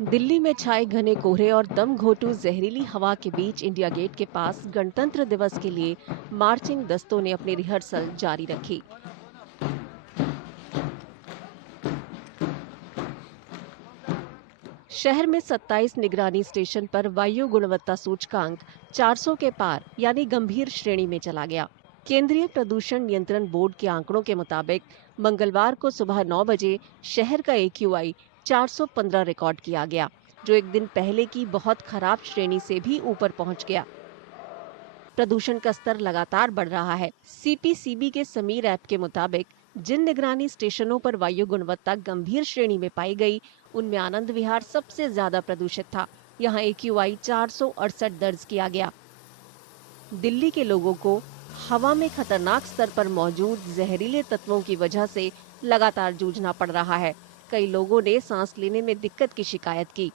दिल्ली में छाए घने कोहरे और दम घोंटू जहरीली हवा के बीच इंडिया गेट के पास गणतंत्र दिवस के लिए मार्चिंग दस्तों ने अपनी रिहर्सल जारी रखी। शहर में 27 निगरानी स्टेशन पर वायु गुणवत्ता सूचकांक 400 के पार यानी गंभीर श्रेणी में चला गया। केंद्रीय प्रदूषण नियंत्रण बोर्ड के आंकड़ों के मुताबिक मंगलवार को सुबह 9 बजे शहर का AQI 415 रिकॉर्ड किया गया, जो एक दिन पहले की बहुत खराब श्रेणी से भी ऊपर पहुंच गया। प्रदूषण का स्तर लगातार बढ़ रहा है। CPCB के समीर ऐप के मुताबिक जिन निगरानी स्टेशनों पर वायु गुणवत्ता गंभीर श्रेणी में पाई गई, उनमें आनंद विहार सबसे ज्यादा प्रदूषित था। यहाँ AQI 468 दर्ज किया गया। दिल्ली के लोगों को हवा में खतरनाक स्तर पर मौजूद जहरीले तत्वों की वजह से लगातार जूझना पड़ रहा है। कई लोगों ने सांस लेने में दिक्कत की शिकायत की।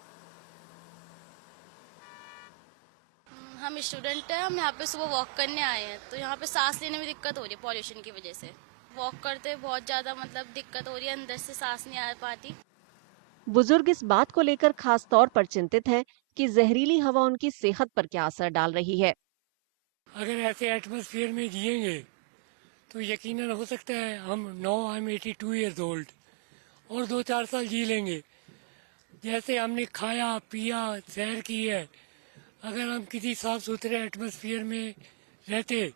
हम स्टूडेंट हैं, हम यहाँ पे सुबह वॉक करने आए हैं, तो यहाँ पे सांस लेने में दिक्कत हो रही है पॉल्यूशन की वजह से। वॉक करते बहुत ज़्यादा दिक्कत हो रही है, अंदर से सांस नहीं आ पाती। बुजुर्ग इस बात को लेकर खास तौर पर चिंतित हैं कि जहरीली हवा उनकी सेहत पर क्या असर डाल रही है। अगर ऐसे एटमॉस्फेयर में जिएंगे तो यकीनन हो सकता है हम आई एम 82 ईयर्स ओल्ड और 2-4 साल जी लेंगे। जैसे हमने खाया पिया सैर की है, अगर हम किसी साफ सुथरे एटमॉस्फेयर में रहते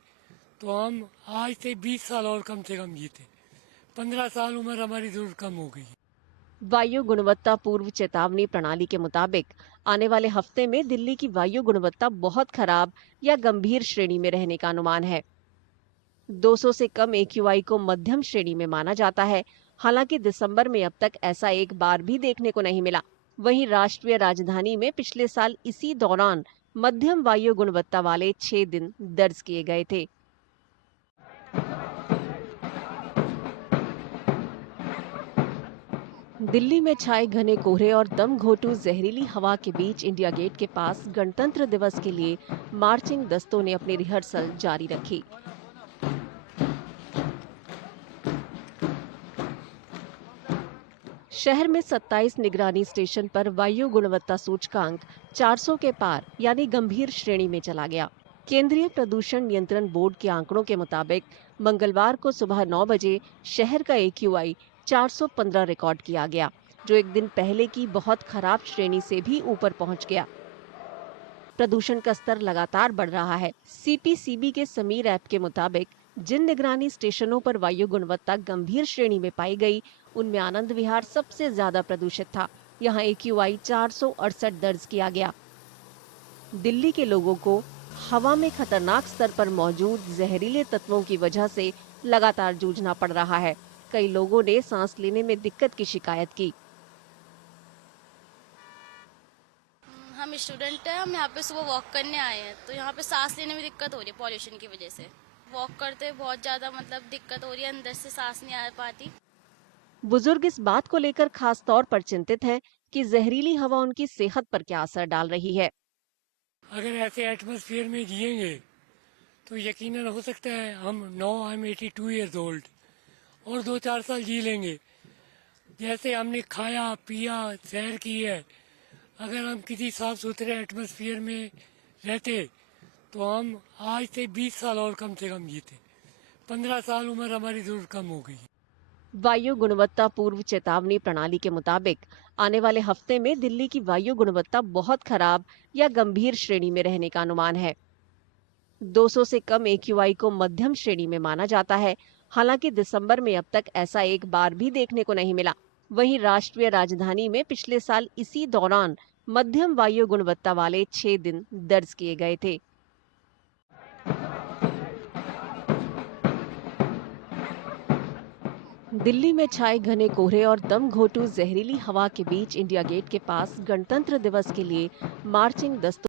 तो हम आज से 20 साल और कम से कम जीते। 15 साल उम्र हमारी जरूर कम हो गई। वायु गुणवत्ता पूर्व चेतावनी प्रणाली के मुताबिक आने वाले हफ्ते में दिल्ली की वायु गुणवत्ता बहुत खराब या गंभीर श्रेणी में रहने का अनुमान है। 200 से कम AQI को मध्यम श्रेणी में माना जाता है। हालांकि दिसंबर में अब तक ऐसा एक बार भी देखने को नहीं मिला। वहीं राष्ट्रीय राजधानी में पिछले साल इसी दौरान मध्यम वायु गुणवत्ता वाले 6 दिन दर्ज किए गए थे। दिल्ली में छाए घने कोहरे और दम घोंटू जहरीली हवा के बीच इंडिया गेट के पास गणतंत्र दिवस के लिए मार्चिंग दस्तों ने अपनी रिहर्सल जारी रखी। शहर में 27 निगरानी स्टेशन पर वायु गुणवत्ता सूचकांक 400 के पार यानी गंभीर श्रेणी में चला गया। केंद्रीय प्रदूषण नियंत्रण बोर्ड के आंकड़ों के मुताबिक मंगलवार को सुबह 9 बजे शहर का AQI 415 रिकॉर्ड किया गया, जो एक दिन पहले की बहुत खराब श्रेणी से भी ऊपर पहुंच गया। प्रदूषण का स्तर लगातार बढ़ रहा है। CPCB के समीर ऐप के मुताबिक जिन निगरानी स्टेशनों पर वायु गुणवत्ता गंभीर श्रेणी में पाई गई, उनमें आनंद विहार सबसे ज्यादा प्रदूषित था। यहाँ AQI 468 दर्ज किया गया। दिल्ली के लोगों को हवा में खतरनाक स्तर पर मौजूद जहरीले तत्वों की वजह से लगातार जूझना पड़ रहा है। कई लोगों ने सांस लेने में दिक्कत की शिकायत की। हम स्टूडेंट हैं, हम यहाँ पे सुबह वॉक करने आए हैं, तो यहाँ पे सांस लेने में दिक्कत हो रही है पॉल्यूशन की वजह से। वॉक करते बहुत ज़्यादा दिक्कत हो रही है, अंदर से सांस नहीं आ पाती। बुजुर्ग इस बात को लेकर खास तौर पर चिंतित हैं कि जहरीली हवा उनकी सेहत पर क्या असर डाल रही है। अगर ऐसे एटमॉस्फेयर में जिएंगे तो यकीनन हो सकता है हम आई एम 82 ईयर्स ओल्ड और 2-4 साल जी लेंगे। जैसे हमने खाया पिया सैर की है, अगर हम किसी साफ सुथरे एटमॉस्फेयर में रहते तो हम आज से 20 साल और कम से कम जीते। 15 साल उम्र हमारी जरूर कम हो गई। वायु गुणवत्ता पूर्व चेतावनी प्रणाली के मुताबिक आने वाले हफ्ते में दिल्ली की वायु गुणवत्ता बहुत खराब या गंभीर श्रेणी में रहने का अनुमान है। 200 से कम AQI को मध्यम श्रेणी में माना जाता है। हालांकि दिसंबर में अब तक ऐसा एक बार भी देखने को नहीं मिला। वहीं राष्ट्रीय राजधानी में पिछले साल इसी दौरान मध्यम वायु गुणवत्ता वाले 6 दिन दर्ज किए गए थे। दिल्ली में छाए घने कोहरे और दम घोंटू जहरीली हवा के बीच इंडिया गेट के पास गणतंत्र दिवस के लिए मार्चिंग दस्तों